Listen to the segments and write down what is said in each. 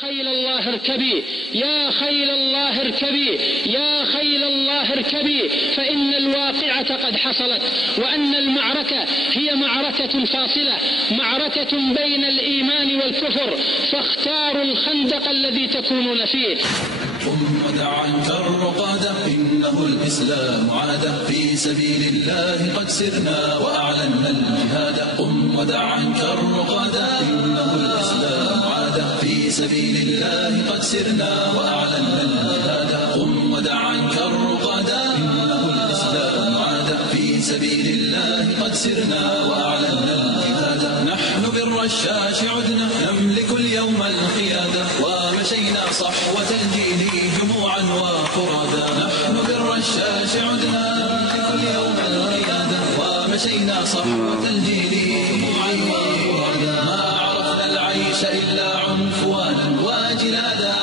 خيل الله اركبي، يا خيل الله اركبي، يا خيل الله اركبي، فإن الواقعة قد حصلت، وأن المعركة هي معركة فاصلة، معركة بين الإيمان والكفر، فاختاروا الخندق الذي تكونون فيه. قم ودع عنك الرقادة، إنه الإسلام عاد، في سبيل الله قد سرنا وأعلنا الجهاد. قم ودع عنك الرقادة، إنه الإسلام عاد، في سبيل الله قد سرنا وأعلنا الجهاد. قم ودع عنك الرقادة، إنه الإسلام عاد، في سبيل الله قد سرنا وأعلنا الجهاد. نحن بالرشاش عدنا نملك اليوم القيادة، ومشينا صحوة الجيل جموعا وفرادا. نحن بالرشاش عدنا نملك اليوم القيادة، ومشينا صحوة الجيل جموعا وفرادا. ما عرفنا العيش إلا عنفوانا وجلادا.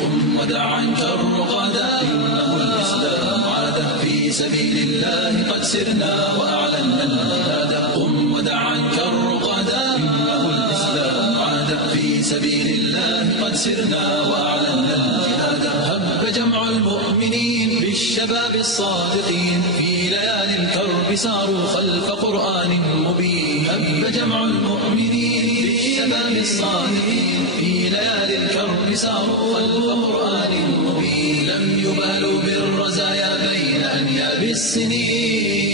قم ودع عنك الرقادا، إنه الإسلام عاد، في سبيل الله قد سرنا وأعلنا الجهاد. قم ودع عنك الرقادا، إنه الإسلام عاد، في سبيل الله قد سرنا وأعلنا الجهاد. هب جمع المؤمنين بالشباب الصادقين، في ليالي الكرب ساروا خلف قرآن مبين. هب جمع المؤمنين بالشباب الصادقين، في ليالي الكرب ساروا خلف قرآن مبين. لم يبالوا بالرزايا بين أنياب السنين.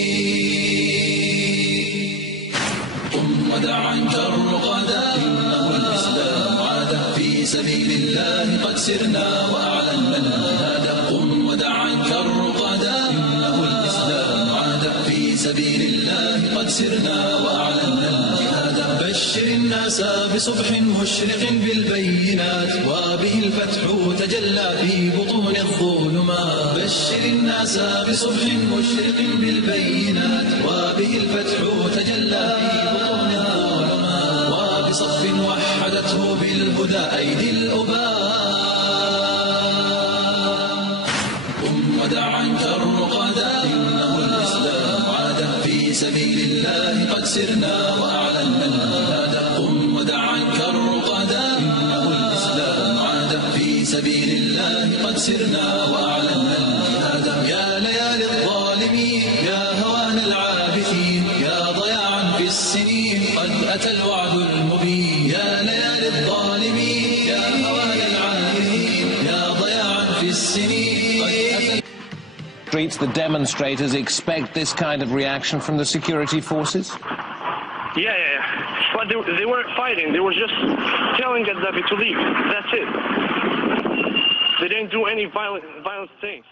قم ودع عنك الرقادا، إنه الإسلام عاد، في سبيل الله قد سرنا وأعلنا الجهاد. قم ودع عنك الرقادا، إنه الإسلام عاد، في سبيل الله قد سرنا وأعلنا الجهاد. بشر الناس بصبح مشرق بالبينات، وبه الفتح تجلى في بطون الظلمات. بشر الناس بصبح مشرق بالبينات، وبه الفتح تجلى في بطون الظلمات. وبصف وحدته بالهدى أيدي الأباء. قم ودع عنك الرقادا، إنه الإسلام عاد، في سبيل الله قد سرنا وأعلنا الجهاد. قم ودع عنك الرقادا، إنه الإسلام عاد، في سبيل الله قد سرنا وأعلنا الجهاد. يا ليالي الظالمين، يا هوان العابثين، يا ضياعا في السنين قد أتى الوعد المبين. يا ليالي الظالمين، يا هوان العابثين، يا ضياعا في السنين قد أتى. The demonstrators expect this kind of reaction from the security forces? Yeah. But they weren't fighting. They were just telling Gaddafi to leave. That's it. They didn't do any violent things.